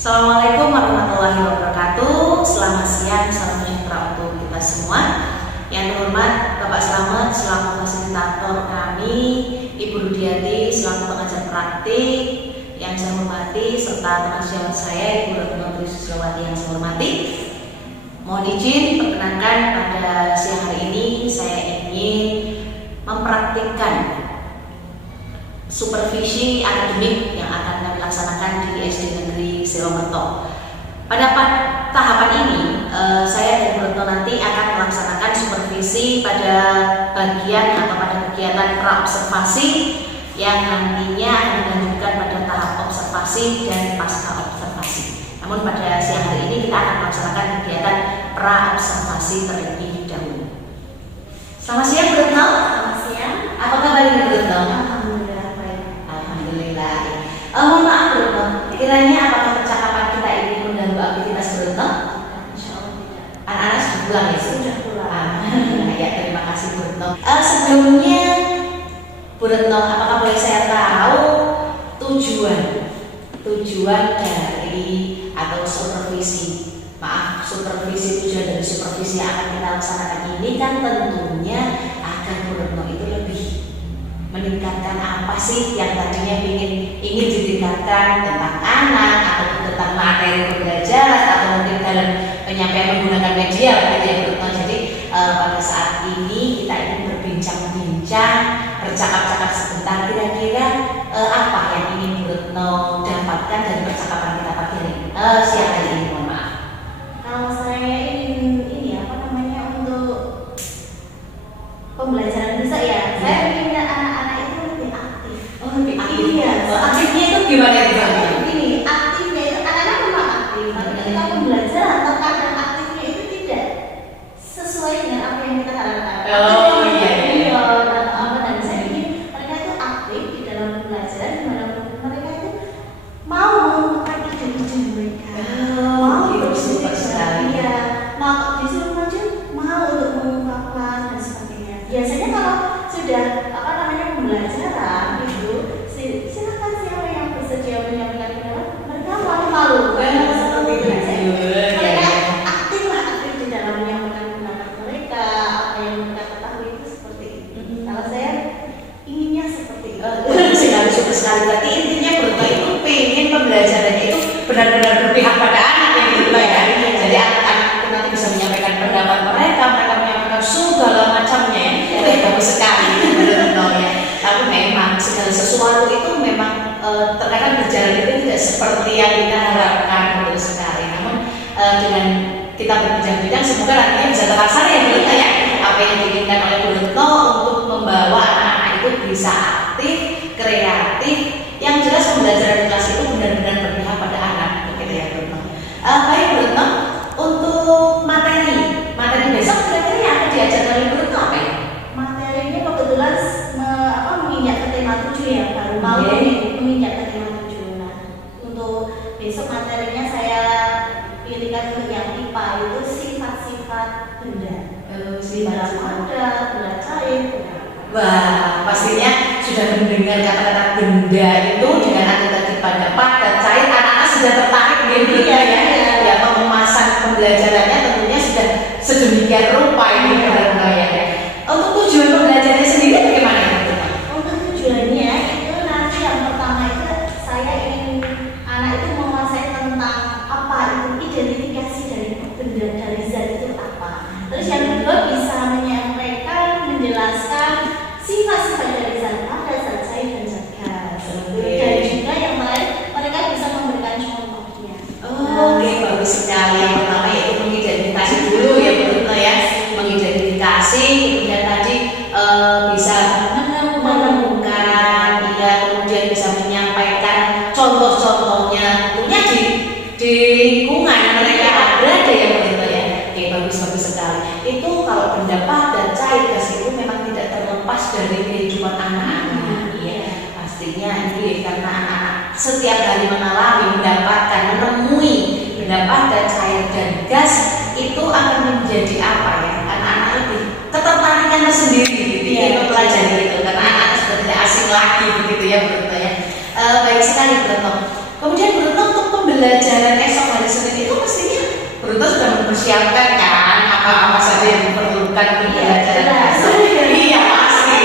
Assalamualaikum warahmatullahi wabarakatuh. Selamat siang, salam sejahtera untuk kita semua. Yang terhormat Bapak Slamet selaku fasilitator kami, Ibu Rudiati selaku pengajar praktik yang saya hormati, serta teman sejawat saya Ibu Retno Triswati yang saya hormati. Mohon izin perkenankan pada siang hari ini saya ingin mempraktikkan supervisi akademik yang akan kami laksanakan di SD Negeri Silomerto. Pada tahapan ini, saya dan Bu Retno nanti akan melaksanakan supervisi pada bagian atau pada kegiatan praobservasi yang nantinya akan dilanjutkan pada tahap observasi dan pasca observasi. Namun pada siang hari ini kita akan melaksanakan kegiatan praobservasi terlebih dahulu. Selamat siang Bu Retno. Selamat siang. Apa kabar Bu Retno? Mohon maaf Bu Retno, kiranya apakah percakapan kita ini mengganggu aktivitas Bu Retno? Insya Allah tidak. Anak-anak sudah pulang ya? Sudah pulang. Ya, terima kasih Bu Retno. Sebelumnya Bu Retno, apakah boleh saya tahu tujuan dari atau tujuan dari supervisi yang akan kita laksanakan ini kan tentunya agar Bu Retno itu lebih meningkatkan apa sih yang tadinya ingin ditingkatkan tentang anak atau tentang materi pembelajaran atau mungkin dalam penyampaian menggunakan media begitu ya Bu Retno. Jadi pada saat ini kita ingin berbincang-bincang, bercakap-cakap sebentar, kira-kira apa yang ingin Bu Retno dapatkan dari percakapan kita pagi hari ini, siang hari ini, mohon maaf. Kalau saya ingin untuk pembelajaran besok ya, saya ingin anak-anak itu lebih aktif. Oh, lebih aktif. Iya. Aktifnya itu gimana itu? Ini aktifnya itu anak-anak memang aktif, tapi ketika pembelajaran atau kadang aktifnya itu tidak sesuai dengan apa yang kita harapkan. Oh iya. Dan saya ingin mereka itu aktif di dalam pembelajaran, di mana mereka itu mau mengungkapkan ide-ide mereka. Mau super sekali. Iya, mau disuruh maju, mau untuk mengungkapkan dan sebagainya. Biasanya kalau sudah pembelajaran itu silakan siapa yang bersedia menyampaikan pendapat, mereka malu-malu seperti itu. Mereka aktif di dalam menyampaikan pendapat mereka, apa yang mereka ketahui itu seperti itu. Kalau saya inginnya seperti itu. Super sekali. Berarti intinya Bu Retno itu pengen pembelajarannya itu benar-benar berpihak pada anak ya Bu Retno ya. Jadi anak-anak itu nanti bisa menyampaikan pendapat mereka menyampaikan segala macamnya ya. Itu bagus sekali Bu Retno ya. Tapi memang segala sesuatu itu memang terkadang berjalan itu tidak seperti yang kita harapkan, betul sekali. Namun dengan kita berbincang-bincang semoga nantinya bisa terlaksana ya Bu Retno ya. Apa yang diinginkan oleh Bu Retno untuk membawa anak-anak itu bisa aktif, kreatif, yang jelas pembelajaran kelas itu benar-benar berpihak pada anak, begitu ya Bu Retno. Baik Bu Retno, untuk materi besok kira-kira yang akan diajarkan oleh Bu Retno apa ya? Materinya kebetulan menginjak ke tema 7 ya, baru mau menginjak ke tema 7. Nah, untuk besok materinya saya pilihkan untuk yang IPA itu sifat-sifat benda. Sifat ada, benda cair, benda. Wah, pastinya sudah mendengar kata-kata benda terlepas dari kehidupan anak-anak. Ya, pastinya ini karena anak-anak setiap hari mengalami, mendapatkan, menemui, mendapatkan cair dan gas itu akan menjadi apa ya? Anak-anak lebih ketertarikan tersendiri gitu ya, mempelajari itu karena anak-anak sebenarnya asing lagi begitu ya Bruno ya. Baik sekali Bruno. Kemudian Bruno untuk pembelajaran esok hari Senin itu mestinya Bruno sudah mempersiapkan kan apa-apa saja yang diperlukan untuk pembelajaran. Iya pasti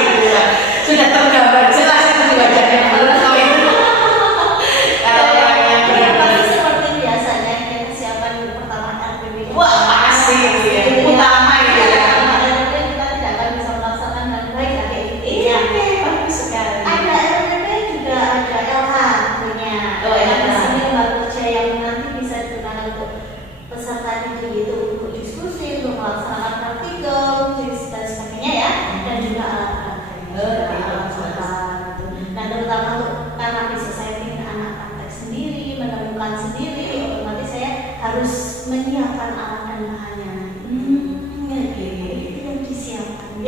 sudah tergambar jelas itu juga dari Bruno itu. Kalau orangnya pasti seperti biasanya kita persiapan pertama RPP. Wah pasti ya, utama ya. Kita tidak akan bisa melaksanakan dengan baik lagi. Iya, bagus sekali. Ada RPP juga ada LH punya. Di sini lembaga kerja yang nanti bisa digunakan untuk peserta didik itu untuk diskusi, untuk melaksanakan praktikum, dan sebagainya ya, dan juga alat-alat. Dan terutama untuk karena bisa saya ingin anak praktek sendiri, menemukan sendiri, otomatis saya harus menyiapkan alat dan bahannya. Itu yang disiapkan.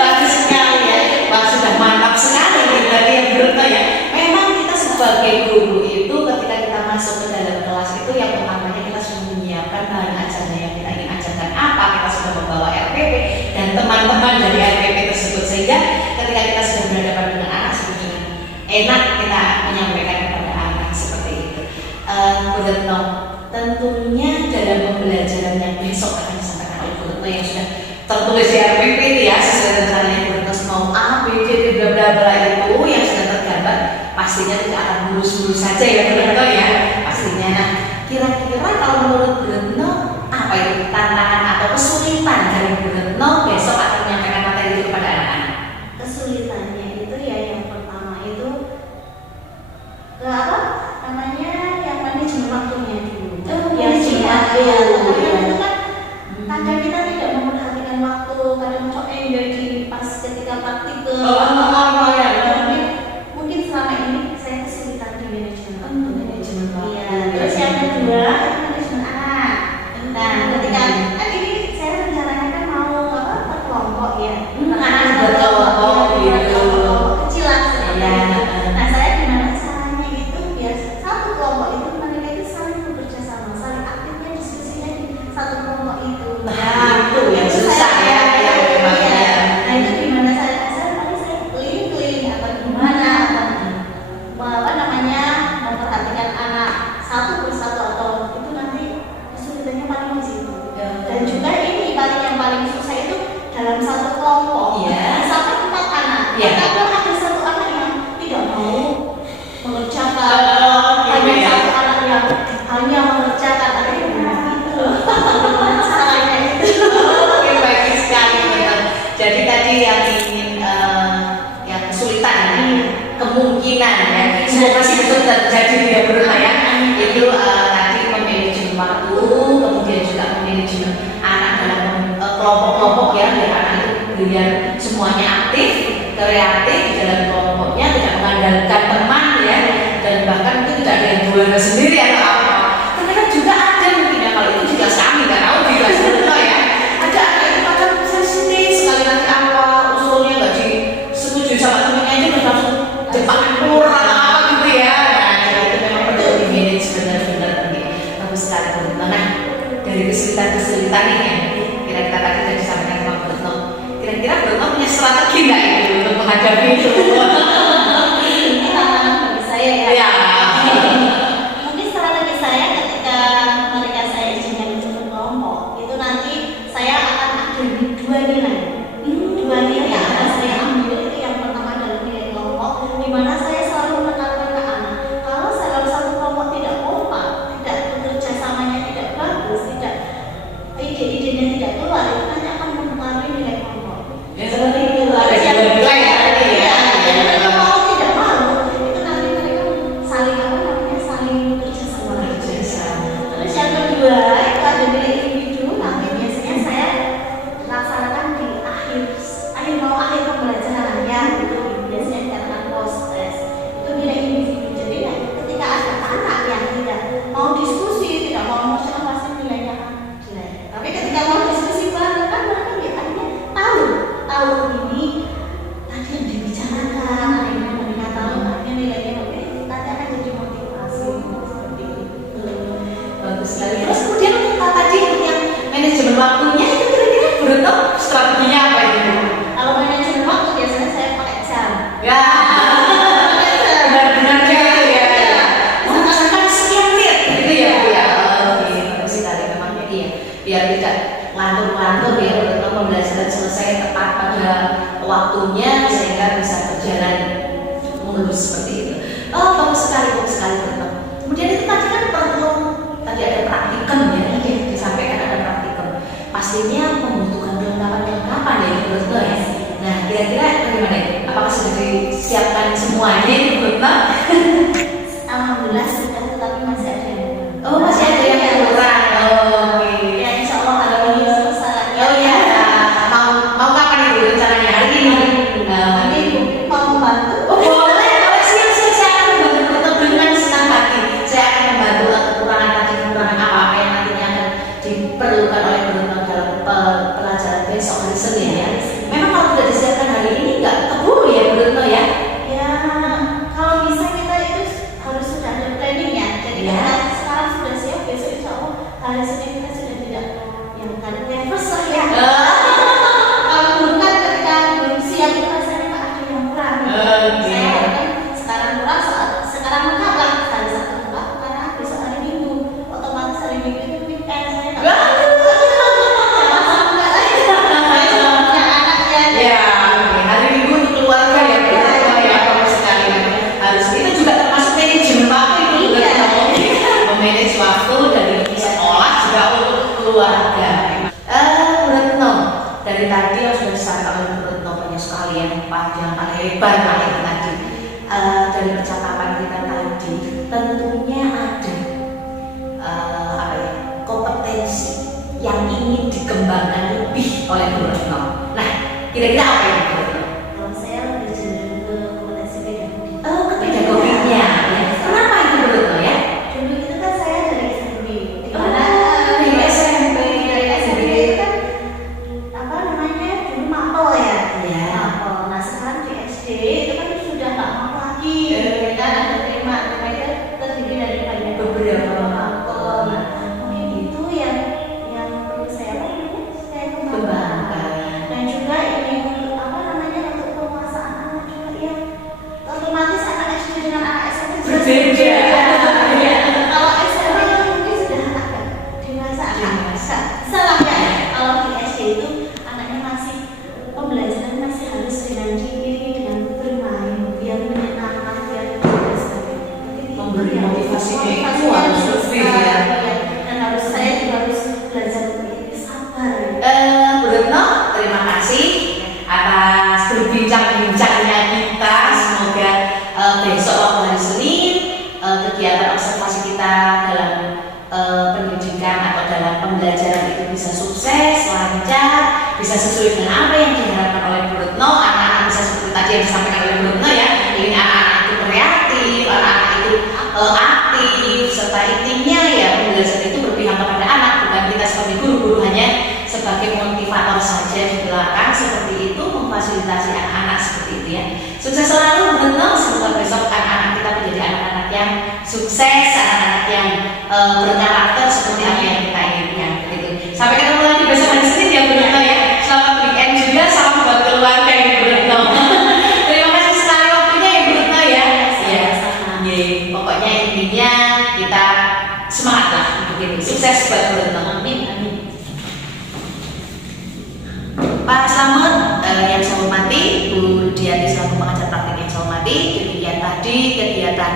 Bagus sekali ya. Wah sudah mantap sekali nih tadi yang Bruno ya. Memang kita sebagai guru itu ketika kita masuk ke dalam kelas itu yang utamanya kita sudah menyiapkan bahan ajarnya yang kita ingin ajarkan apa, kita sudah membawa RPP dan teman-teman dari RPP tersebut sehingga ketika kita sudah berhadapan dengan anak sebetulnya enak kita menyampaikan kepada anak seperti itu. Bruno, tentunya dalam pembelajaran yang besok akan disampaikan oleh Bruno yang sudah tertulis di RPP itu ya sesuai rencananya Bruno mau A, B, C, D, bla bla bla itu yang sudah tergambar pastinya tidak akan mulus-mulus saja ya Bruno ya pastinya. Nah kira-kira kalau menurut Bruno apa itu tantangan atau kesulitan dari Bruno besok akan menyampaikan materi itu kepada anak-anak? Kesulitannya itu ya yang pertama itu apa namanya yang manajemen waktunya dulu. Yang siapa ya? Itu kan kadang kita tidak memperhatikan waktu, kadang kok enjoy di pas ketika praktikum. Mungkin selama ini saya kesulitan di manajemen waktu. Iya. Terus yang kedua manajemen anak. Nah, ketika kan ini saya rencananya kan mau apa berkelompok ya. Anak berkelompok gitu. Kecilan sebenarnya. Nah, saya gimana caranya itu biar satu kelompok itu mereka itu saling bekerja sama, saling aktifnya diskusinya di satu kelompok itu. Nah, itu yang susah ya, yang memang ya. Nah, itu gimana saya keliling-keliling atau gimana apa namanya memperhatikan anak satu persatu atau itu nanti kesulitannya paling di situ. Dan juga ini yang paling susah itu dalam satu kelompok sampai 4 anak. Kadang ada satu anak yang tidak mau mengerjakan, hanya satu anak yang hanya mengerjakan ada yang itu. Caranya itu. Oke baik sekali benar. Jadi tadi yang ingin yang kesulitan kemungkinan ya semoga sih betul terjadi ya Bruno ya itu tadi memanajemen waktu kemudian juga memanajemen anak dalam kelompok-kelompok ya biar anak itu biar semuanya aktif kreatif di dalam kelompoknya tidak mengandalkan teman ya dan bahkan itu tidak ada yang juara sendiri atau apa karena kan juga ada mungkin ya kalau itu juga kami nggak tahu juga Bruno ya ada anak itu kadang sensitif sekali nanti apa usulnya nggak disetujui sama temennya aja udah langsung Jepang kurang apa gitu ya. Nah itu memang perlu di manage benar-benar bagus sekali Bruno. Nah dari kesulitan ini ya kira-kira tadi sudah disampaikan sama Bruno. Kira-kira Bruno punya strategi nggak itu untuk menghadapi itu? Ini tantangan bagi saya ya. Mungkin strategi saya ketika mereka saya izinkan untuk berkelompok itu nanti saya akan ada 2 nilai. 2 nilai yang akan saya ambil itu yang pertama adalah nilai kelompok, di mana saya selalu menekankan ke anak kalau dalam satu kelompok tidak kompak, tidak bekerja samanya tidak bagus, tidak ide-idenya tidak keluar, itu nanti akan mempengaruhi nilai kelompok. Ya seperti itu ada 2 nilai tadi ya. waktunya sehingga bisa berjalan mulus seperti itu. Oh, bagus sekali Retno. Kemudian itu tadi kan perlu, tadi ada praktikum ya, disampaikan ada praktikum. Pastinya membutuhkan kelengkapan ya Ibu Retno ya. Nah, kira-kira bagaimana? Apakah sudah disiapkan semuanya Ibu Retno? Alhamdulillah sudah, tetapi masih ada yang kurang. Oh, masih ada yang kurang. Oh, oke. Ya insya Allah hari ini selesai. Oh iya, mau kapan Ibu rencananya? Hari ini? Nanti Ibu mau membantu. Oh boleh, siap, saya akan membantu dengan senang hati. Saya akan membantu kekurangan apa yang nantinya akan diperlukan oleh Bu Retno dalam pelajaran besok hari Senin ya. Memang kalau tidak disiapkan hari ini nggak keburu ya Bu Retno ya? Ya kalau bisa kita itu harus sudah ada planning ya. Jadi Ya. kita sekarang sudah siap, besok insya Allah hari Senin kita sudah tidak yang kan nervous lah ya. Kalau dulu kan ketika belum siap itu rasanya Pak, ada yang kurang. Oke. Saya harapkan sekarang kurang, sekarang lengkap lah. Hari Sabtu lengkap karena besok hari Minggu. Otomatis hari Minggu itu weekend saya nggak Wah. saya cuma punya anak ya. Ya, oke. Hari Minggu untuk keluarga ya Bu Retno ya, bagus sekali. Harus itu juga termasuk manajemen waktu itu Bu Iya. Retno. Memanage waktu dari sekolah juga untuk keluarga. Bu Retno, dari tadi yang sudah disampaikan oleh Bu Retno banyak sekali yang panjang, lebar lah itu tadi. Dari percakapan kita tadi, tentunya ada apa ya, kompetensi yang ingin dikembangkan lebih oleh Bu Retno. Nah, kira-kira apa yang Bu Retno? Kalau saya lebih cenderung ke kompetensi pedagogik. Oh, ke pedagoginya ya. Kenapa itu Bu Retno ya? Dulu itu kan saya dari SMP. Di Oh, mana dari SMP. dari SMP itu kan apa namanya dulu mapel ya. Iya. Mapel. Nah sekarang di SD itu kan sudah nggak mapel lagi. Iya. Kan ada tema itu terdiri dari banyak Beberapa mapel. Nah mungkin itu yang perlu saya kembangkan. Dan juga ini untuk apa namanya untuk penguasaan anak juga ya. Otomatis anak SD dengan anak SMP Berbeda. Ya. Kalau SMP itu mungkin sudah anak dewasa, Dewasa. salah ya. Kalau di SD itu anaknya masih pembelajaran masih harus dengan diiringi dengan bermain, biar menyenangkan, biar dan sebagainya. Mungkin itu Memberi yang motivasinya itu motivasinya harus harus lebih besar, ya. ya. Dan harus saya juga harus belajar lebih sabar. Bu Retno, terima kasih atas berbincang-bincangnya kita. Semoga besok waktu hari Senin kegiatan observasi kita dalam pendidikan atau dalam pembelajaran itu bisa sukses, lancar, bisa sesuai dengan apa yang diharapkan oleh Bu Retno. Anak-anak bisa seperti tadi yang disampaikan oleh Bu Retno ya. Ini anak-anak itu kreatif, anak-anak itu aktif, serta intinya ya pembelajaran itu berpihak kepada anak, bukan kita sebagai guru hanya sebagai motivator saja di belakang seperti itu, memfasilitasi anak-anak seperti itu ya. Sukses selalu Bu Retno, semoga besok anak-anak kita menjadi anak-anak yang sukses, anak-anak yang berkarakter seperti apa yang kita inginkan begitu. Sampai ketemu lagi besok hari Senin ya Bu Retno ya. Selamat weekend juga, salam buat keluarga ya Bu Retno. Terima kasih sekali waktunya ya Bu Retno ya. Ya, pokoknya intinya kita semangat lah begitu. Sukses buat Bu Retno. Amin, amin. Pak Slamet yang saya hormati, Bu Rudiati selaku pengajar praktik yang saya hormati, demikian tadi kegiatan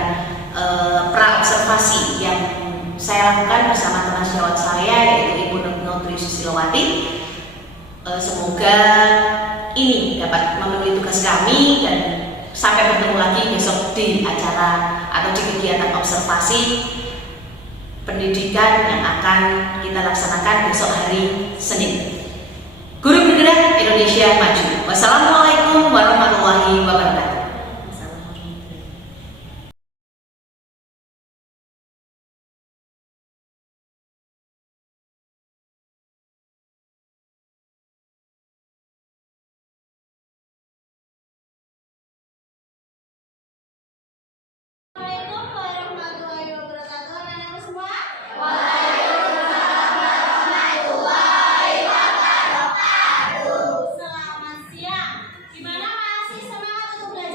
pra-observasi yang saya lakukan bersama teman sejawat saya yaitu Ibu Retno Trisustilowati. Semoga ini dapat memenuhi tugas kami dan sampai bertemu lagi besok di acara atau di kegiatan observasi pendidikan yang akan kita laksanakan besok hari Senin. Guru bergerak Indonesia maju. Wassalamualaikum warahmatullahi wabarakatuh. Assalamualaikum warahmatullahi wabarakatuh. Anak-anakku semua. Selamat siang. Gimana masih semangat untuk belajar?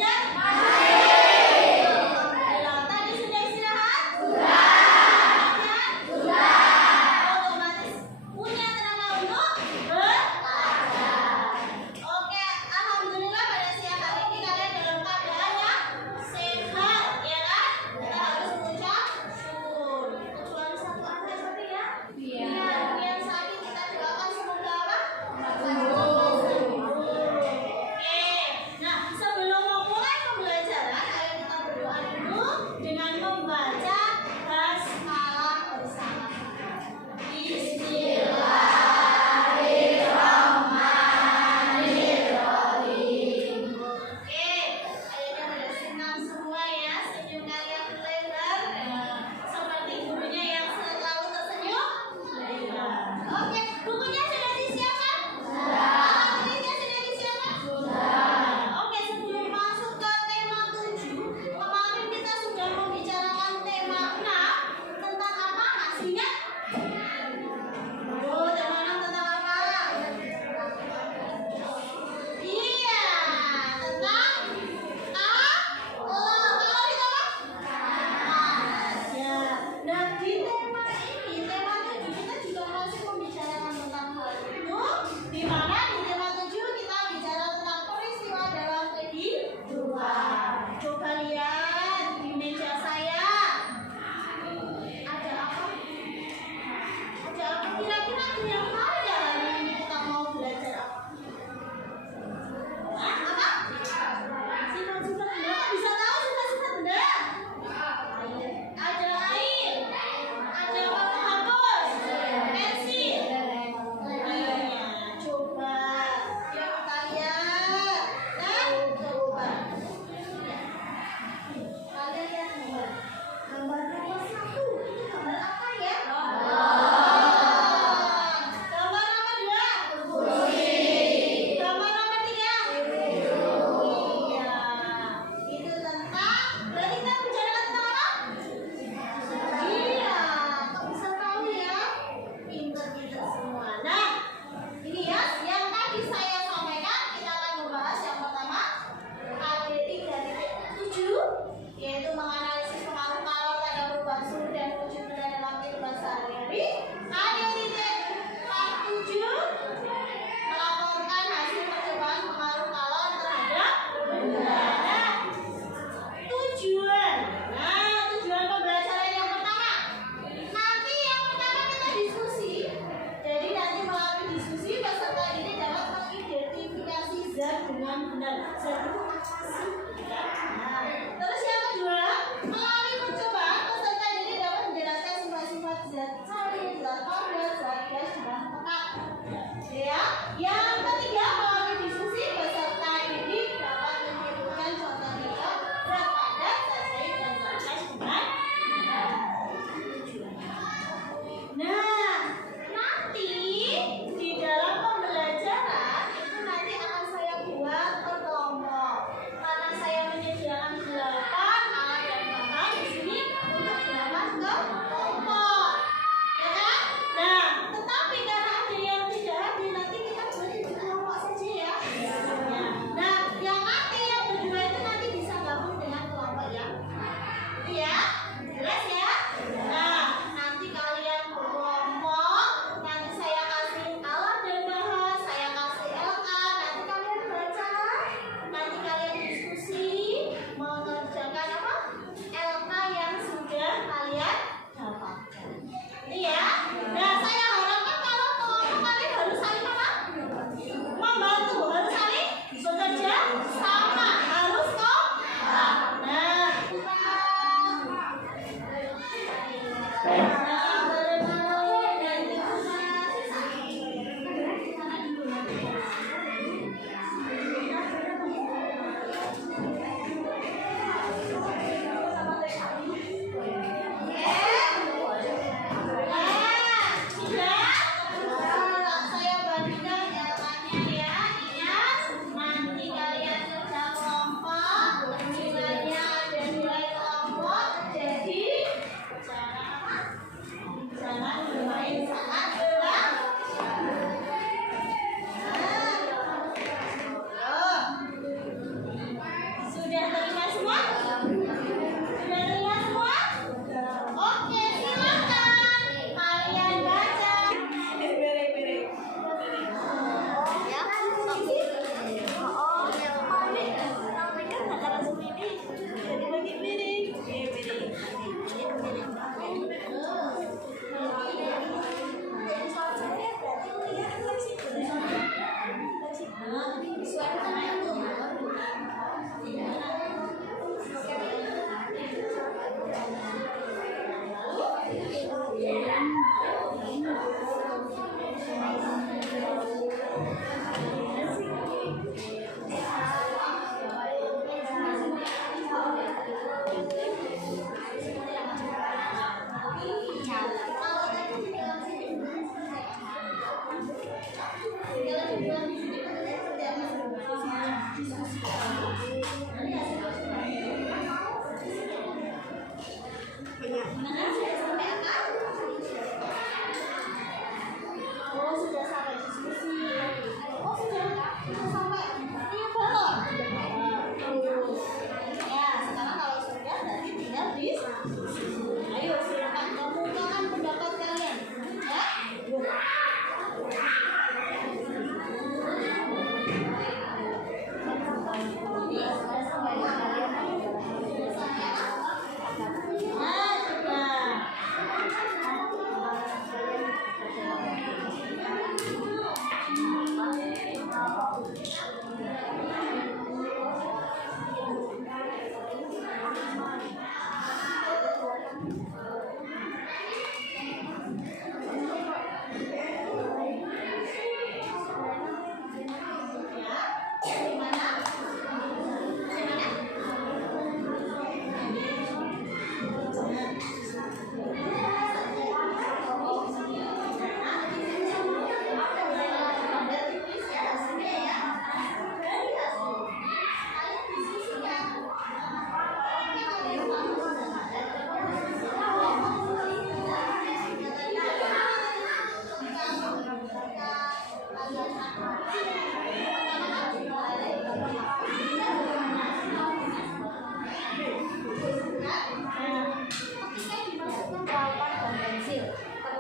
Ayo silakan kemukakan pendapat kalian. Ya.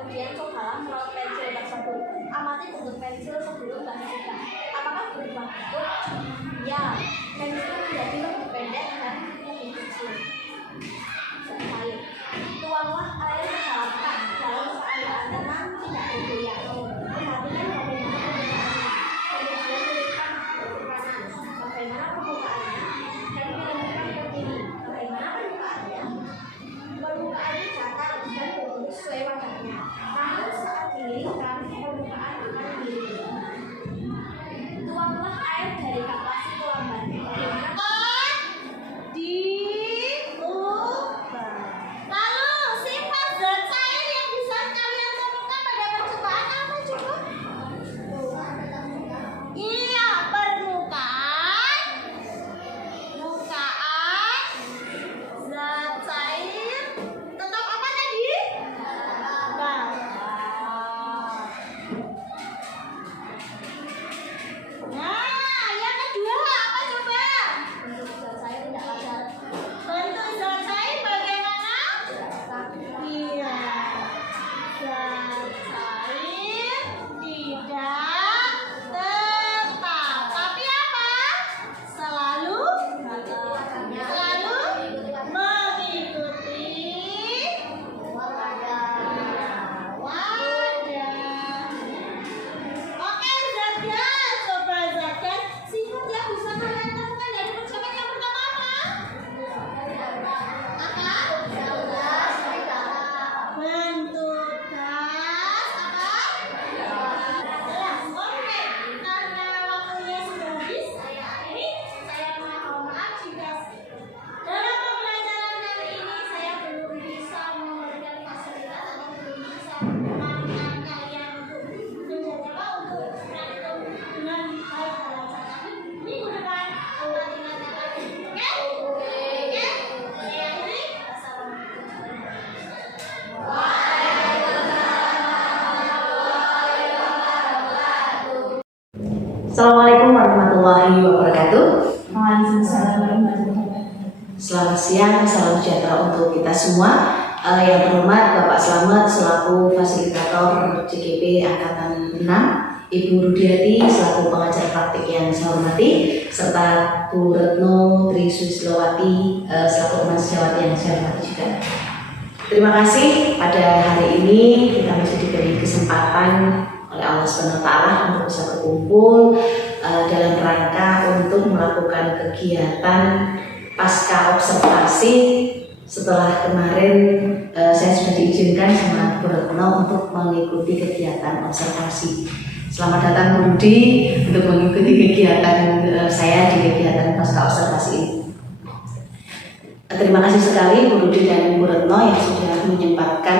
Kemudian cobalah merawat pensil tersebut. Amati bentuk pensil sebelum bahan. Apakah berubah bentuk? Ya, pensil menjadi lebih pendek dan lebih kecil. Cair. Tuanglah air ke dalam tak dalam air tanam tidak bergoyang. Perhatikan bagaimana permukaannya dan menemukan ke kiri. Bagaimana permukaannya? Permukaannya datar dan berbentuk sesuai wadahnya. Namun saat dililitkan permukaan akan miring. Tuanglah air dari kapas itu lambat. Bagaimana? Lalu sifat zat cair yang bisa kalian temukan pada percobaan apa coba? Iya, permukaan, zat cair, tetap apa tadi? Datar. Nah, yang kedua apa coba? Bentuk zat cair tidak wajar. Bentuk zat cair bagaimana? Iya, zat cair tidak tetap. Tapi apa? Selalu mengikuti wadah. Oke, zat gas. Coba zat gas. Sifat yang bisa kalian temukan dari percobaan yang pertama apa? Bentuk gas apa? Oke, karena waktunya sudah habis, ini saya mohon maaf jika dalam pembelajaran kali ini saya belum bisa memberikan fasilitas atau belum bisa menemani kalian untuk menjaga untuk praktek dengan baik dalam satu minggu depan Allah dinyatakan. Oke? Saya akhiri. Assalamualaikum warahmatullahi wabarakatuh. Waalaikumsalam warahmatullahi wabarakatuh. Selamat siang, salam sejahtera untuk kita semua. Yang terhormat Bapak Slamet selaku fasilitator CGP Angkatan 6, Ibu Rudiati selaku pengajar praktik yang saya hormati, serta Bu Retno Trisuslowati selaku teman sejawat yang saya hormati juga. Terima kasih pada hari ini kita masih diberi kesempatan oleh Allah SWT untuk bisa berkumpul dalam rangka untuk melakukan kegiatan pasca observasi setelah kemarin saya sudah diizinkan sama Bu Retno untuk mengikuti kegiatan observasi. Selamat datang Bu Rudi untuk mengikuti kegiatan saya di kegiatan pasca observasi ini. Terima kasih sekali Bu Rudi dan Bu Retno yang sudah menyempatkan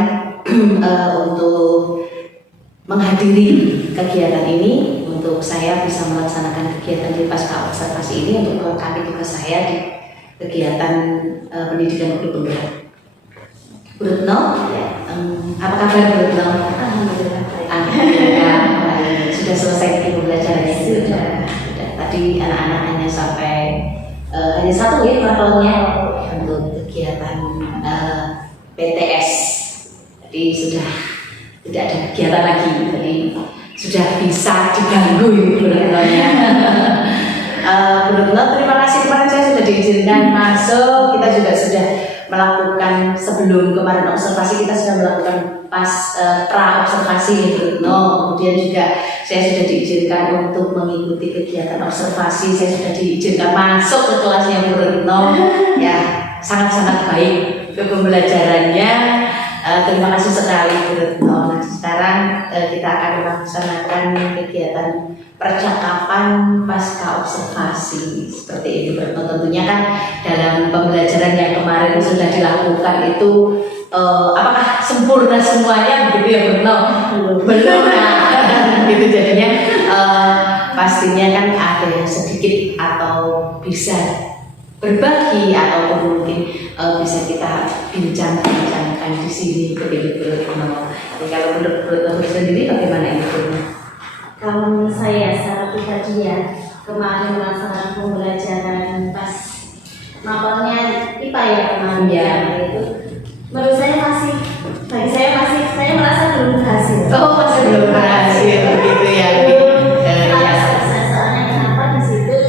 untuk menghadiri kegiatan ini, untuk saya bisa melaksanakan kegiatan di pasca observasi ini untuk melengkapi tugas saya di kegiatan pendidikan guru penggerak. Bu Retno, apa kabar Bu Retno? Alhamdulillah, sudah selesai pembelajarannya. Sudah. Tadi anak-anak hanya sampai hanya satu ya levelnya untuk kegiatan kegiatan PTS. Jadi sudah tidak ada kegiatan lagi, jadi sudah bisa diganggu Bu Retno-nya. Bu Retno, terima kasih, kemarin saya sudah diizinkan masuk. Kita juga sudah melakukan, sebelum kemarin observasi kita sudah melakukan pra observasi Bu Retno. Kemudian juga saya sudah diizinkan untuk mengikuti kegiatan observasi. Saya sudah diizinkan masuk ke kelasnya Bu Retno. Ya, sangat-sangat baik ke pembelajarannya. Terima kasih sekali Bu Retno. Nah, sekarang kita akan melaksanakan kegiatan percakapan pasca observasi seperti itu Bu Retno. Tentunya kan dalam pembelajaran yang kemarin sudah dilakukan itu apakah sempurna semuanya begitu ya Bu Retno? Belum. Nah, gitu jadinya pastinya kan ada yang sedikit atau bisa berbagi atau mungkin bisa kita bincang-bincangkan di sini begitu Bu Retno. Jadi kalau menurut Bu Retno sendiri bagaimana itu? Kalau menurut saya secara pribadi ya, kemarin melaksanakan pembelajaran pas mapelnya IPA ya kemarin ya, itu menurut saya masih, bagi saya merasa belum berhasil. Oh, masih belum berhasil begitu ya. Soalnya kenapa di situ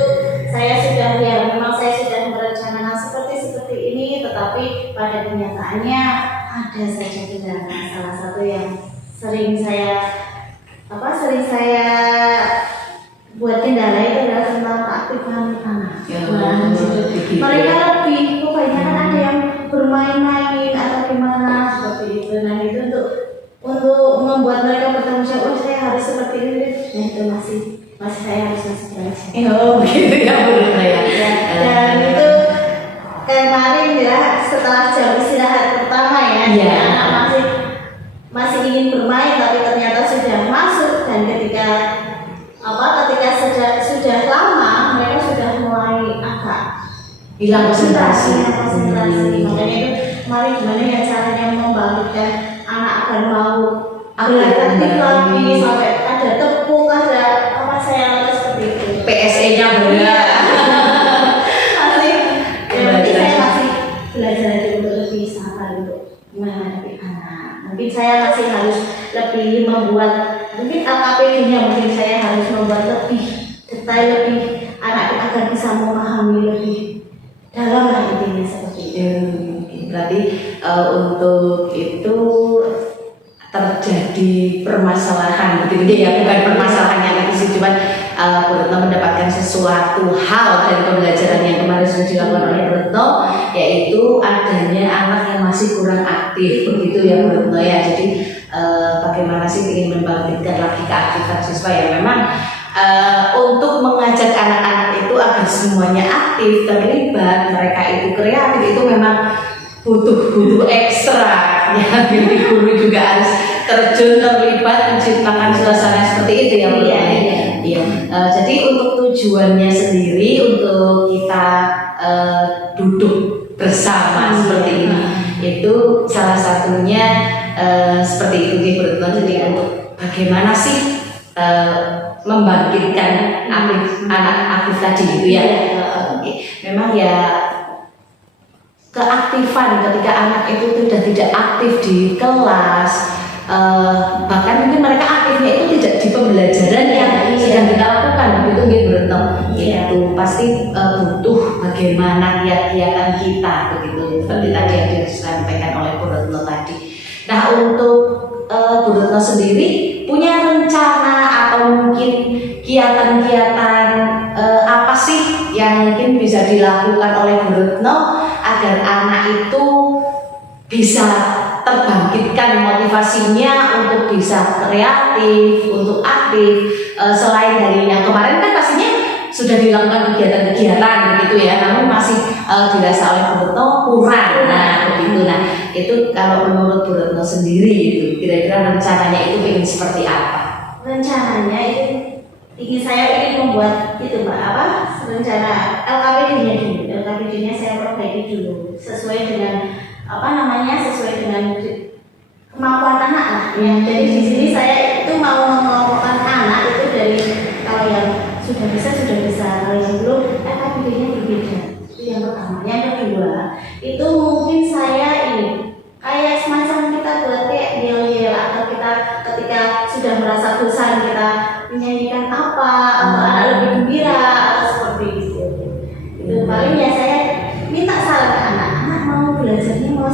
saya sudah memang saya sudah merencanakan seperti ini, tetapi pada kenyataannya ada saja kendala. Salah satu yang sering saya buat kendala itu adalah tentang keaktifan anak. Mereka lebih kebanyakan ada yang bermain-main atau gimana seperti itu. Nah itu untuk membuat mereka bertanggung jawab, saya harus seperti ini. Nah itu masih saya harus belajar. Oh begitu ya Bu Retno ya. Dan itu kemarin ya setelah jam istirahat pertama ya, anak masih ingin bermain tapi ternyata sudah masuk, dan ketika sudah lama mereka sudah mulai agak hilang konsentrasi. Makanya itu kemarin gimana ya caranya membangkitkan anak agar mau aktif lagi, sampai ada tepuk, ada saya seperti itu. PSE-nya benar. Saya masih belajar untuk lebih sabar untuk menghadapi anak. Mungkin saya masih harus lebih membuat, mungkin LKPD-nya mungkin saya harus membuat lebih detail, lebih anak agar bisa memahami lebih dalam lah intinya seperti itu. Berarti untuk itu terjadi permasalahan begitu ya, bukan permasalahan yang itu, cuma Bu Retno mendapatkan sesuatu hal dari pembelajaran yang kemarin sudah dilakukan oleh Bu Retno, yaitu adanya anak yang masih kurang aktif begitu ya Bu Retno ya. Jadi bagaimana sih ingin membangkitkan lagi keaktifan siswa yang memang untuk mengajak anak-anak itu agar semuanya aktif, terlibat, mereka itu kreatif, itu memang butuh ekstra ya. Jadi guru juga harus terjun, terlibat, menciptakan suasana seperti itu ya Bu. Iya. Jadi untuk tujuannya sendiri untuk kita duduk bersama seperti ini, itu salah satunya seperti itu Bu Retno. Jadi untuk bagaimana sih membangkitkan anak aktif tadi gitu ya. Memang ya keaktifan ketika anak itu sudah tidak aktif di kelas, bahkan mungkin mereka aktifnya itu tidak di pembelajaran yang sedang kita lakukan begitu Bu Retno. Itu pasti butuh bagaimana kegiatan kita begitu, seperti tadi yang disampaikan oleh Bu Retno tadi. Nah untuk Bu Retno sendiri punya rencana atau mungkin kegiatan-kegiatan apa sih yang mungkin bisa dilakukan oleh Bu Retno agar anak itu bisa terbangkitkan motivasinya untuk bisa kreatif, untuk aktif, selain dari yang kemarin kan pastinya sudah dilakukan kegiatan-kegiatan begitu ya, namun masih dirasa oleh Bu Retno kurang. Nah begitu. Nah itu kalau menurut Bu Retno sendiri itu kira-kira rencananya itu ingin seperti apa? Rencananya itu saya ingin membuat itu rencana LKPD-nya dulu. LKPD-nya saya perbaiki dulu sesuai dengan sesuai dengan kemampuan anak lah ya. Jadi di sini saya itu mau mengelompokkan anak itu dari kalau yang sudah bisa, kalau yang belum LKPD-nya berbeda. Itu yang pertama. Yang kedua itu mungkin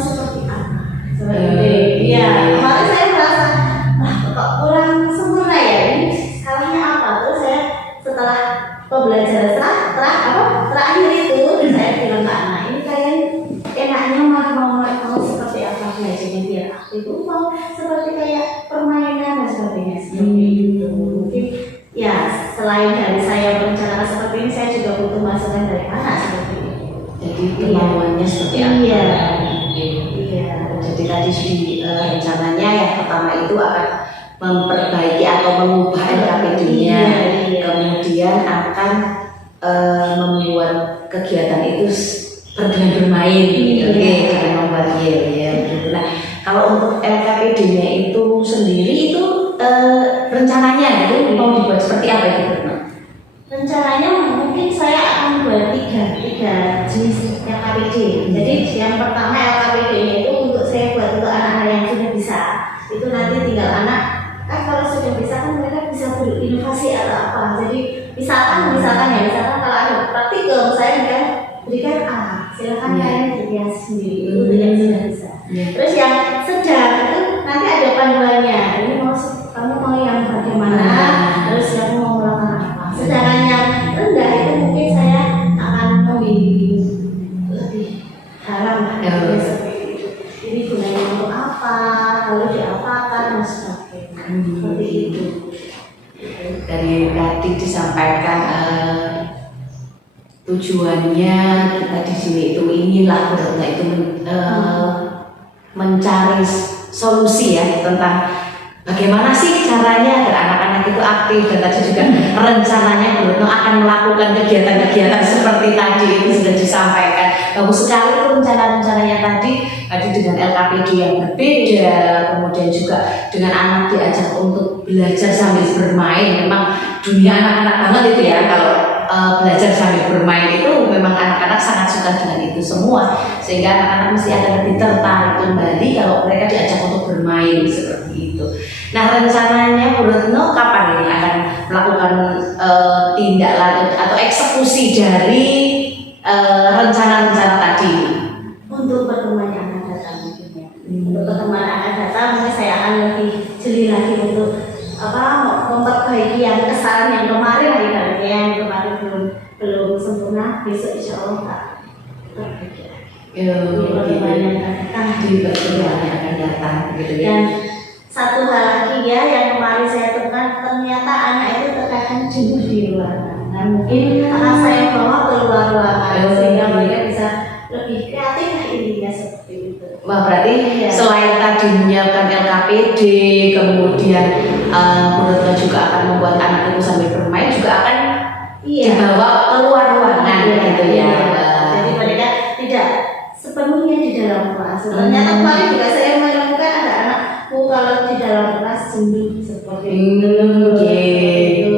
seperti apa. Seperti itu. Iya, kemarin saya merasa kok kurang sempurna ya, ini salahnya apa. Terus saya setelah pembelajaran terakhir itu saya bilang ke anak, ini kalian enaknya mau seperti apa belajarnya biar itu mau seperti kayak permainan dan sebagainya seperti itu. Mungkin ya selain dari saya berencana seperti ini, saya juga butuh masukan dari anak seperti itu. Jadi kemauannya seperti apa? Iya. Iya. Jadi tadi di rencananya yang pertama itu akan memperbaiki atau mengubah LKPD-nya, kemudian akan membuat kegiatan itu dengan bermain, dengan membuat ya. Nah, kalau untuk LKPD-nya itu sendiri itu rencananya itu mau dibuat seperti apa itu? Rencananya mungkin saya akan buat tiga jenis LKPD. Jadi yang pertama LKPD-nya itu untuk saya buat untuk anak-anak yang sudah bisa. Itu nanti tinggal anak kan kalau sudah bisa kan mereka bisa berinovasi atau apa. Jadi misalkan kalau ada praktikum saya kan berikan silakan kalian berhias sendiri itu yang sudah bisa. Terus yang sedang itu nanti ada panduannya. Ini kamu mau yang bagaimana? Terus kamu mau melakukan apa? Sedangkan yang rendah itu mungkin saya akan membimbing lebih dalam seperti itu. Ini gunanya untuk apa? Lalu diapakan dan sebagainya. Seperti itu. Dari tadi disampaikan tujuannya kita di sini itu inilah itu mencari solusi ya tentang bagaimana sih caranya agar anak-anak itu aktif, dan tadi juga rencananya Bruno akan melakukan kegiatan-kegiatan seperti tadi itu sudah disampaikan. Bagus sekali itu rencana-rencananya tadi dengan LKPD yang berbeda, kemudian juga dengan anak diajak untuk belajar sambil bermain. Memang dunia anak-anak banget itu ya, kalau belajar sambil bermain itu memang anak-anak sangat suka dengan itu semua, sehingga anak-anak mesti akan lebih tertarik kembali kalau mereka diajak untuk bermain seperti itu. Nah, rencananya Bu Retno kapan ini akan melakukan tindak lanjut atau eksekusi dari rencana-rencana tadi? Untuk pertemuan yang akan datang mungkin ya. Untuk pertemuan yang akan datang mungkin saya akan lebih jeli lagi untuk memperbaiki yang kesalahan yang kemarin yang kemarin belum sempurna. Besok insya Allah tak perbaiki lagi. Pertemuan yang akan datang Di pertemuan yang akan datang gitu ya. Dan satu hal lagi ya yang kemarin saya temukan, ternyata anak itu terkadang jenuh di ruangan. Nah mungkin akan saya bawa ke luar ruangan sehingga mereka bisa lebih kreatif lah intinya seperti itu. Wah, berarti selain tadi menyiapkan LKPD, kemudian Bu Retno juga akan membuat anak itu sambil bermain, juga akan dibawa ke luar ruangan gitu ya. Jadi mereka tidak sepenuhnya di dalam kelas. Ternyata kemarin juga saya menemukan ada anakku kalau di dalam kelas jenuh seperti itu.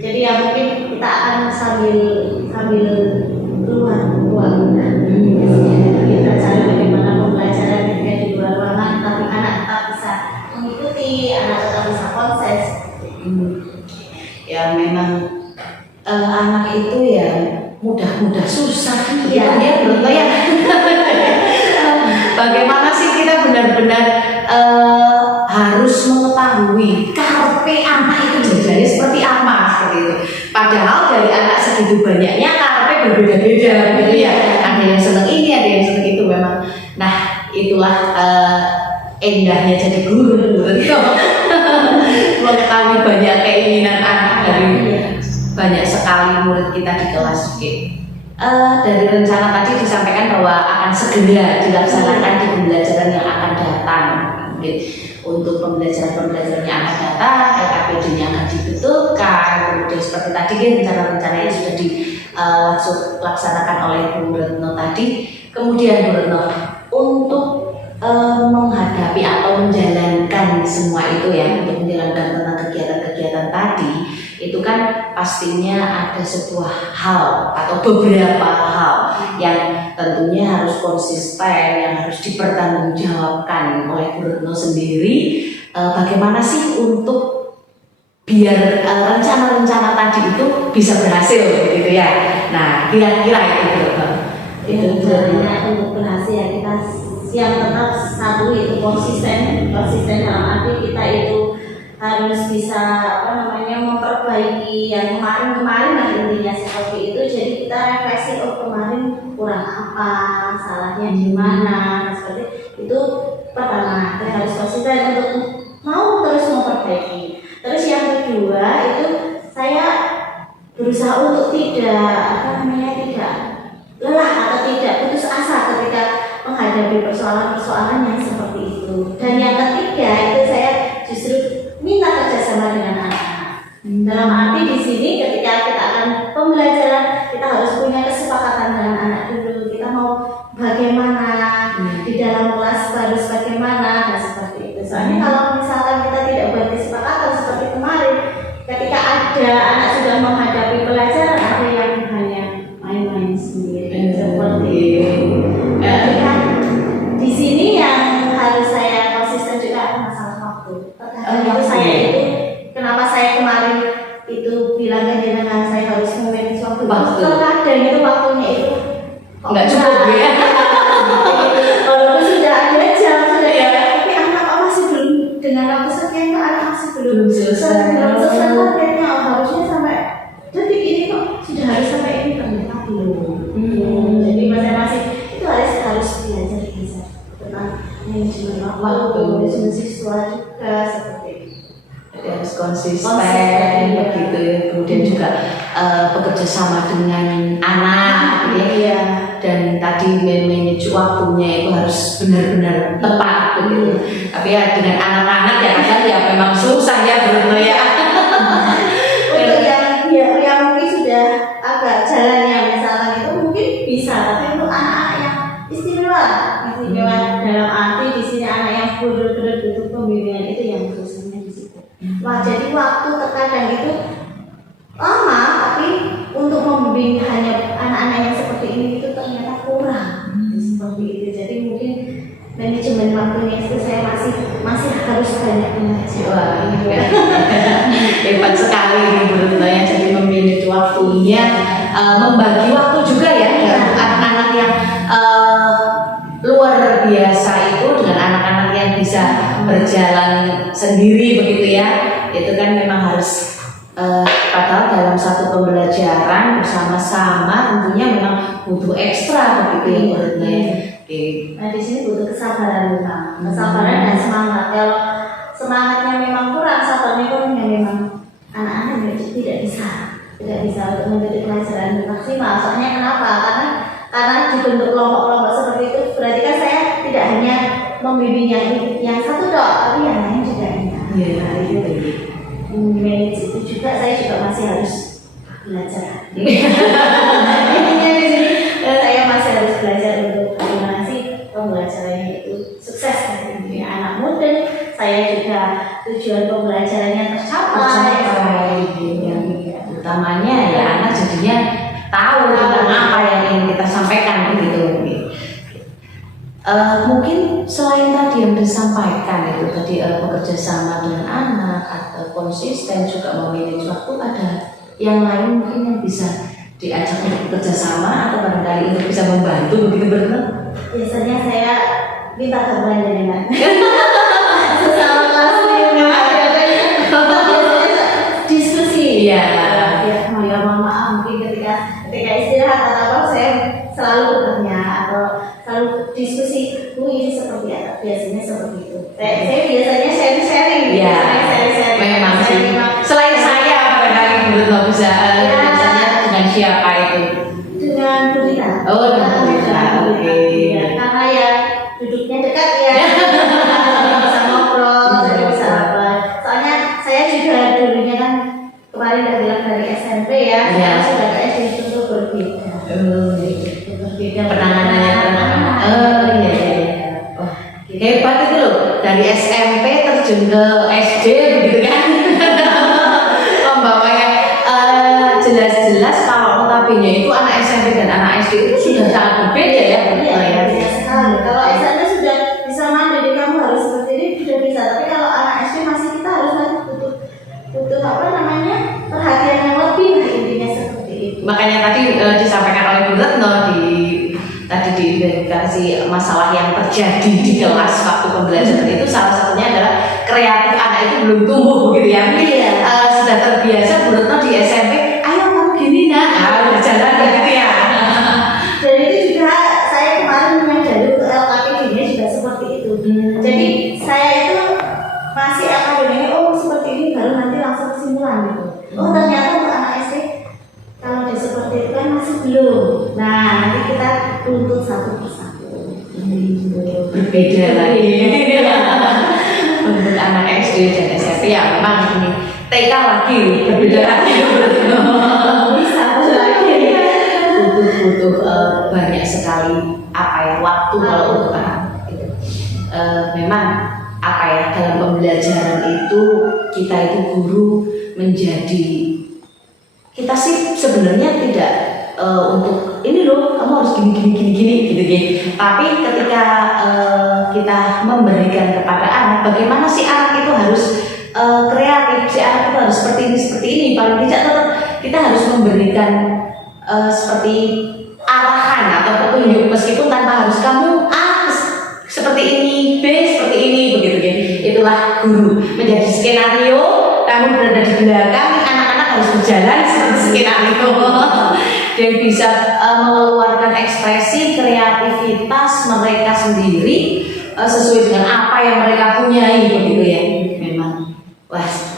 Jadi ya mungkin kita akan sambil keluar ruangan. Kita cari bagaimana pembelajaran mereka di luar ruangan, tapi anak tetap bisa mengikuti, anak tetap bisa konsen. Ya memang anak itu ya mudah susah gitu ya Bruno ya. Bagaimana sih kita benar-benar harus mengetahui karpe anak itu jadi seperti apa seperti itu. Padahal dari anak segitu banyaknya karpe berbeda-beda gitu ya. Ada yang seneng ini, ada yang seneng itu memang. Nah itulah indahnya jadi guru gitu. Mengetahui banyak keinginan anak dari banyak sekali murid kita di kelas. Dari rencana tadi disampaikan bahwa akan segera dilaksanakan di pembelajaran yang akan datang. Untuk pembelajaran yang akan datang, LKPD-nya akan dibetulkan. Kemudian seperti tadi rencana-rencana yang sudah dilaksanakan oleh Bu Retno tadi. Kemudian Bu Retno untuk menghadapi atau menjalankan semua itu ya, untuk menjalankan tentang kegiatan-kegiatan tadi, itu kan pastinya ada sebuah hal atau beberapa hal yang tentunya harus konsisten, yang harus dipertanggungjawabkan oleh Bu Retno sendiri. Bagaimana sih untuk biar rencana-rencana tadi itu bisa berhasil gitu ya? Nah, kira-kira itu Bu Retno. Itu untuk berhasil ya kita yang tetap satu itu konsisten dalam arti kita itu harus bisa memperbaiki yang kemarin lah intinya seperti itu. Jadi kita refleksi, oh kemarin kurang apa, salahnya di mana, seperti itu. Pertama kita harus konsisten untuk mau terus memperbaiki. Terus yang kedua itu saya berusaha untuk tidak tidak lelah atau tidak putus asa ketika menghadapi persoalan-persoalan yang seperti itu. Dan yang ketiga itu saya justru minta kerjasama dengan anak-anak. Dalam arti di sini ketika kita akan pembelajaran kita harus punya kesepakatan dengan anak dulu. Kita mau bagaimana di dalam kelas harus bagaimana, nah seperti itu. Soalnya kalau misalkan kita tidak buat kesepakatan seperti kemarin, ketika ada anak sudah menghadapi pelajaran ada yang hanya main-main sendiri seperti itu. Ketika di sini yang harus saya konsisten juga ada masalah waktu. Itu saya itu kenapa saya kemarin itu bilang ke jenengan saya harus memanage waktu. Terkadang itu waktunya itu nggak cukup ya. Walaupun sudah ada jam sudah ya, tapi anak masih belum dengan waktu sekian tuh anak masih belum selesai targetnya. Harusnya sampai detik ini kok sudah harus sampai ini ternyata belum. Jadi masing-masing itu harus belajar tentang manajemen waktu, manajemen siswa juga seperti itu. Jadi harus konsisten begitu ya. Kemudian juga bekerja sama dengan anak gitu ya. Dan tadi manage waktunya itu harus benar-benar tepat begitu. Tapi ya dengan anak-anak ya kadang ya memang susah ya Bruno ya. Untuk yang mungkin sudah agak jalannya misalnya itu mungkin bisa, tapi untuk anak-anak yang istimewa dalam arti di sini anak yang benar-benar butuh pembimbingan itu yang susahnya di situ. Wah, jadi waktu terkadang itu lama, tapi untuk membimbing hanya anak-anak yang seperti ini itu ternyata kurang. Seperti itu. Jadi mungkin manajemen waktunya itu saya masih harus banyak mengaji. Wah, hebat sekali nih Bruno ya. Jadi memanage waktunya, membagi waktu juga ya dengan anak-anak yang luar biasa itu dengan anak-anak yang bisa berjalan sendiri begitu ya. Itu kan memang harus padahal dalam satu pembelajaran bersama-sama tentunya memang butuh ekstra begitu ya Bruno ya. Nah di sini butuh kesabaran utama, kesabaran dan semangat. Kalau semangatnya memang kurang, sabarnya kurang, ya memang anak-anak tidak bisa untuk mengikuti pelajaran maksimal. Soalnya kenapa? Karena dibentuk kelompok-kelompok seperti itu, berarti kan saya tidak hanya membimbing yang satu dok, tapi yang lain juga enak. Iya, gitu. Manage itu juga saya juga masih harus belajar. Intinya di sini saya masih harus belajar untuk bagaimana sih pembelajarannya itu sukses nanti anak muda. Saya juga tujuan pembelajarannya tercapai. Utamanya ya anak jadinya tahu tentang apa yang ingin kita sampaikan begitu. Mungkin selain tadi yang disampaikan itu tadi bekerja sama dengan anak atau konsisten juga memanage waktu, ada yang lain mungkin yang bisa diajak untuk bekerja sama atau barangkali untuk bisa membantu begitu Bruno? Biasanya saya minta gabungan dengan sesama kelas diskusi. Iya. Mohon maaf mungkin ketika istirahat atau apa saya selalu bertanya atau selalu diskusi. Ini seperti apa? Biasanya seperti itu. Saya biasanya sharing. Iya. Memang sih. Selain saya barangkali Bruno bisa biasanya dengan siapa itu? Dengan Bu Rita. Oh, dengan Bu Rita. Oke. Karena ya duduknya dekat ya. Bisa ngobrol, jadi bisa apa. Soalnya saya juga dulunya kan kemarin udah bilang dari SMP ya. Saya sudah ke SD itu berbeda. Berbeda penanganannya anak-anak. Iya. Hebat itu loh, dari SMP terjun ke SD begitu kan. Membawanya jelas-jelas kalau notabene itu anak SMP dan anak SD itu sudah sangat berbeda ya. Iya, beda sekali. Kalau SMP sudah bisa mandiri, kamu harus seperti ini sudah bisa. Tapi kalau anak SD masih kita harus butuh perhatian yang lebih. Nah intinya seperti itu. Makanya tadi disampaikan oleh Bu Retno tadi diidentifikasi masalah yang terjadi di kelas waktu pembelajaran itu salah satunya adalah kreatif anak itu belum tumbuh begitu ya. Sudah terbiasa Bu Retno di SMP, ayo kamu gini nak, berjalan gitu ya. Dan itu juga saya kemarin menyadari untuk LKPD-nya juga seperti itu. Jadi saya itu masih akademiknya, oh seperti ini baru nanti langsung kesimpulan gitu. Oh ternyata untuk anak SD kalau dia seperti itu kan masih belum. Nah nanti kita tuntut satu persatu. Berbeda lagi. Untuk anak SD dan SMP ya memang ini TK lagi berbeda lagi. Bisa lagi. Butuh banyak sekali waktu kalau untuk anak gitu. Memang dalam pembelajaran itu kita itu guru menjadi kita sih sebenarnya tidak untuk ini loh kamu harus gini gitu. Tapi ketika kita memberikan kepada anak, bagaimana sih anak itu harus kreatif, si anak itu harus seperti ini. Paling tidak tetap kita harus memberikan seperti arahan atau petunjuk meskipun tanpa harus kamu seperti ini, B seperti ini begitu ya. Itulah guru menjadi skenario, kamu berada di belakang, anak-anak harus berjalan seperti skenario dan bisa mengeluarkan ekspresi kreativitas mereka sendiri sesuai dengan apa yang mereka punyai begitu ya. Memang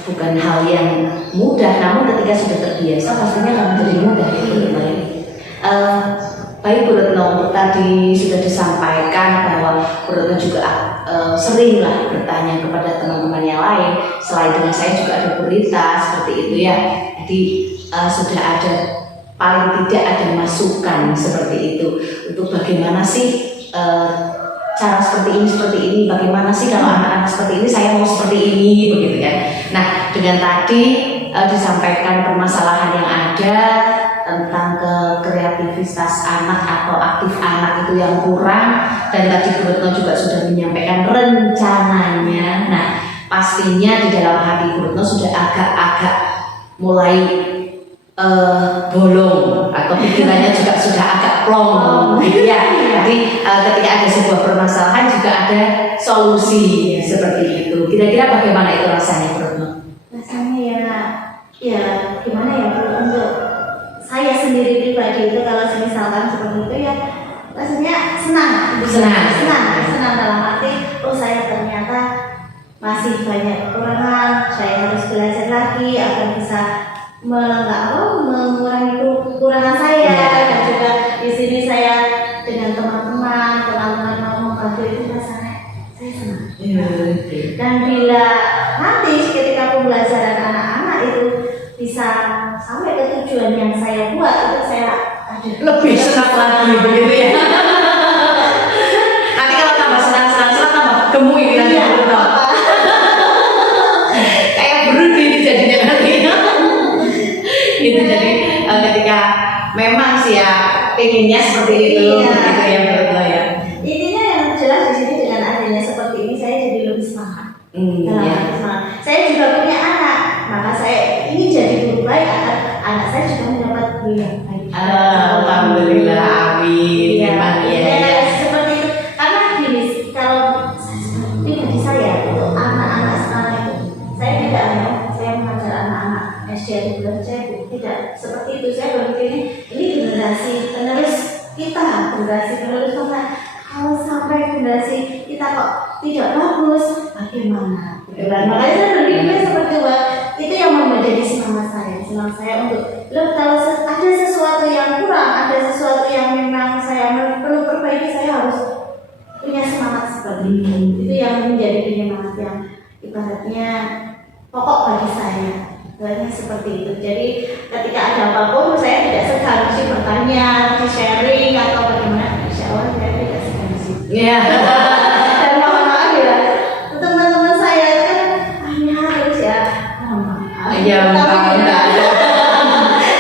bukan hal yang mudah, namun ketika sudah terbiasa pastinya akan menjadi mudah itu baik Bu Retno, tadi sudah disampaikan bahwa Bu Retno juga seringlah bertanya kepada teman-teman yang lain. Selain dengan saya juga ada Bu Rita seperti itu ya. Jadi sudah ada paling tidak ada masukan seperti itu untuk bagaimana sih cara seperti ini, bagaimana sih kalau anak-anak seperti ini saya mau seperti ini begitu kan. Nah dengan tadi disampaikan permasalahan yang ada tentang kreativitas anak atau aktif anak itu yang kurang, dan tadi Bu Retno juga sudah menyampaikan rencananya. Nah pastinya di dalam hati Bu Retno sudah agak-agak mulai bolong atau pikirannya juga sudah agak plong gitu ya. Jadi ketika ada sebuah permasalahan juga ada solusi seperti itu. Kira-kira bagaimana itu rasanya Bu Retno? Rasanya ya gimana ya Bu, untuk saya sendiri pribadi itu kalau misalkan seperti itu ya rasanya senang dalam arti saya ternyata masih banyak kekurangan, saya harus belajar lagi agar bisa mengurangi kekurangan saya. Dan juga di sini saya dengan teman-teman mau membantu itu rasanya saya senang. Dan bila nanti ketika pembelajaran anak-anak itu bisa sampai ke tujuan yang saya buat, itu saya lebih senang lagi begitu ya. Nanti kalau tambah senang tambah gemuk ini nanti kayak berudi jadinya nanti. Gitu jadi ketika memang sih ya pengennya seperti itu gitu ya menurut ya. Intinya yang jelas di sini dengan adanya seperti ini saya jadi lebih semangat. Saya juga punya anak, maka saya ingin jadi guru baik agar anak saya juga mendapat guru yang baik. Alhamdulillah, amin. Seperti itu. Karena gini, kalau pribadi saya untuk anak-anak sekarang itu, saya tidak hanya saya mengajar anak-anak SD atau saya tidak seperti itu. Saya berpikir ini generasi penerus kita, generasi penerus kita. Kalau sampai generasi kita kok tidak bagus, bagaimana? Makanya saya berpikir seperti itu yang menjadi semangat saya untuk kalau ada sesuatu yang kurang, ada sesuatu yang memang saya perlu perbaiki, saya harus punya semangat seperti itu. Itu yang menjadi penyemangat yang ibaratnya pokok bagi saya. Ibaratnya seperti itu. Jadi ketika ada apapun saya tidak segan bertanya, sharing atau bagaimana. Insya Allah saya tidak segan sih. Dan mohon maaf ya, teman-teman saya kan hanya harus ya.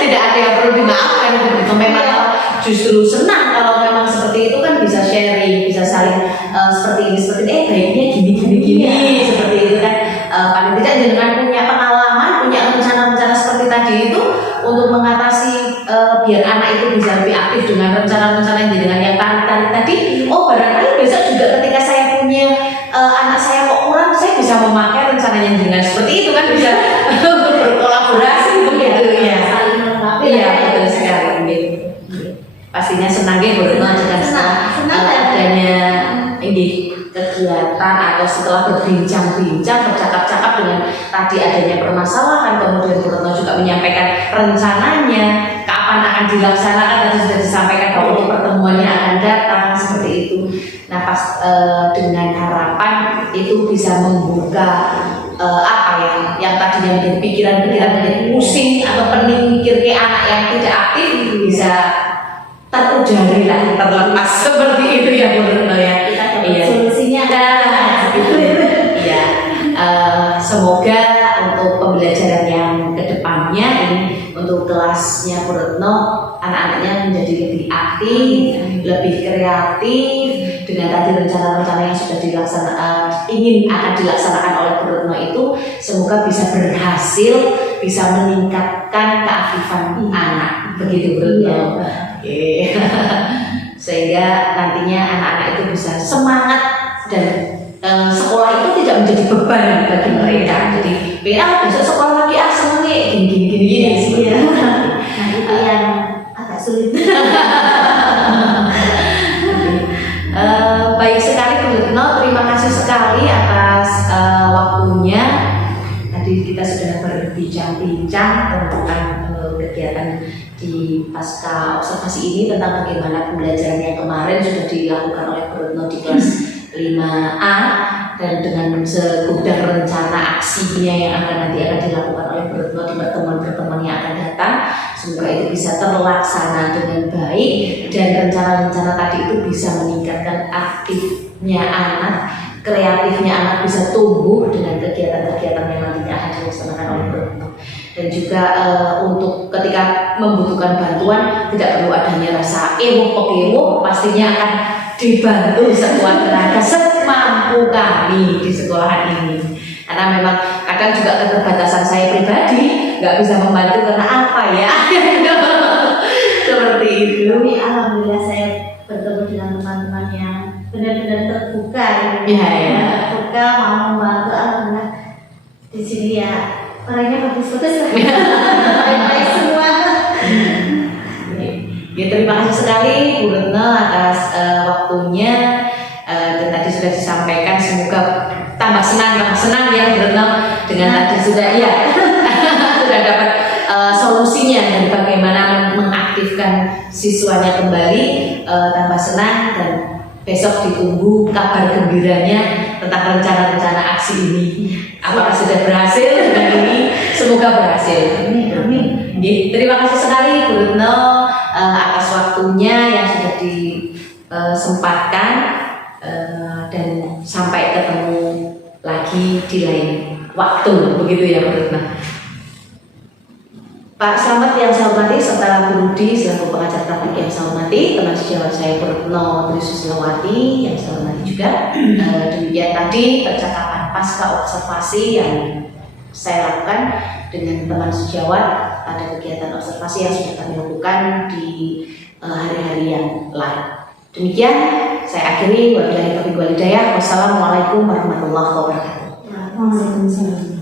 Tidak ada yang perlu dimaafkan begitu. Memang justru senang kalau memang seperti itu kan bisa sharing, bisa saling seperti ini baiknya gini seperti itu kan. Paling tidak dengan punya pengalaman, punya rencana-rencana seperti tadi itu untuk mengatasi biar anak itu bisa lebih aktif dengan rencana-rencana yang tadi. Oh barangkali kegiatan atau setelah berbincang-bincang, bercakap-cakap dengan tadi adanya permasalahan, kemudian Bu Retno juga menyampaikan rencananya kapan akan dilaksanakan, tadi sudah disampaikan bahwa untuk pertemuannya akan datang seperti itu. Nah dengan harapan itu bisa membuka yang tadinya menjadi pikiran-pikiran menjadi pusing atau pening mikir ke anak yang tidak aktif bisa terudari lah, terlepas seperti itu ya Bu Retno ya. Kita dapat Iya. solusinya. Iya. Semoga untuk pembelajaran yang kedepannya ini untuk kelasnya Bu Retno, anak-anaknya menjadi lebih aktif, lebih kreatif dengan tadi rencana-rencana yang sudah ingin akan dilaksanakan oleh Bu Retno itu, semoga bisa berhasil, bisa meningkatkan keaktifan anak, begitu Bu Retno. Oke. Sehingga nantinya anak-anak itu bisa semangat dan sekolah itu tidak menjadi beban bagi mereka. Jadi besok sekolah lagi seneng nih gini sih. Nah itu yang agak sulit. Baik sekali Bu Retno, terima kasih sekali atas waktunya. Tadi kita sudah berbincang-bincang tentang kegiatan di pasca observasi ini, tentang bagaimana pembelajaran yang kemarin sudah dilakukan oleh Bu Retno di kelas 5A, dan dengan segudang rencana aksinya yang akan dilakukan oleh Bu Retno di pertemuan-pertemuan yang akan datang. Semoga itu bisa terlaksana dengan baik dan rencana-rencana tadi itu bisa meningkatkan aktifnya anak, kreatifnya anak bisa tumbuh dengan kegiatan-kegiatan yang nantinya akan dilaksanakan oleh Bu Retno. Dan juga untuk ketika membutuhkan bantuan tidak perlu adanya rasa ewo-pekewo, pastinya akan dibantu sekuat tenaga semampu kami di sekolahan ini. Karena memang kadang juga keterbatasan saya pribadi nggak bisa membantu karena apa ya seperti itu. Tapi alhamdulillah saya bertemu dengan teman-teman yang benar-benar terbuka, terbuka mau membantu. Alhamdulillah di sini ya orangnya bagus-bagus lah, baik-baik semua. Ya, terima kasih sekali Bu Retno atas waktunya, dan tadi sudah disampaikan, semoga tambah senang ya Bu Retno dengan tadi sudah sudah dapat solusinya dari bagaimana mengaktifkan siswanya kembali, tambah senang, dan besok ditunggu kabar gembiranya tentang rencana-rencana aksi ini. Apakah sudah berhasil dengan ini? Semoga berhasil. Amin. Terima kasih sekali Bu Retno atas waktunya yang sudah disempatkan, dan sampai ketemu lagi di lain waktu, begitu ya Bu Retno. Pak Slamet yang saya hormati, serta Bu Rudi selaku pengajar praktik yang saya hormati, teman sejawat saya Bu Retno Trisuslawati yang saya hormati juga. Demikian tadi percakapan pasca observasi yang saya lakukan dengan teman sejawat pada kegiatan observasi yang sudah kami lakukan di hari-hari yang lain. Demikian saya akhiri. Wabillahi taufiq wal hidayah. Wassalamualaikum warahmatullahi wabarakatuh. Waalaikumsalam.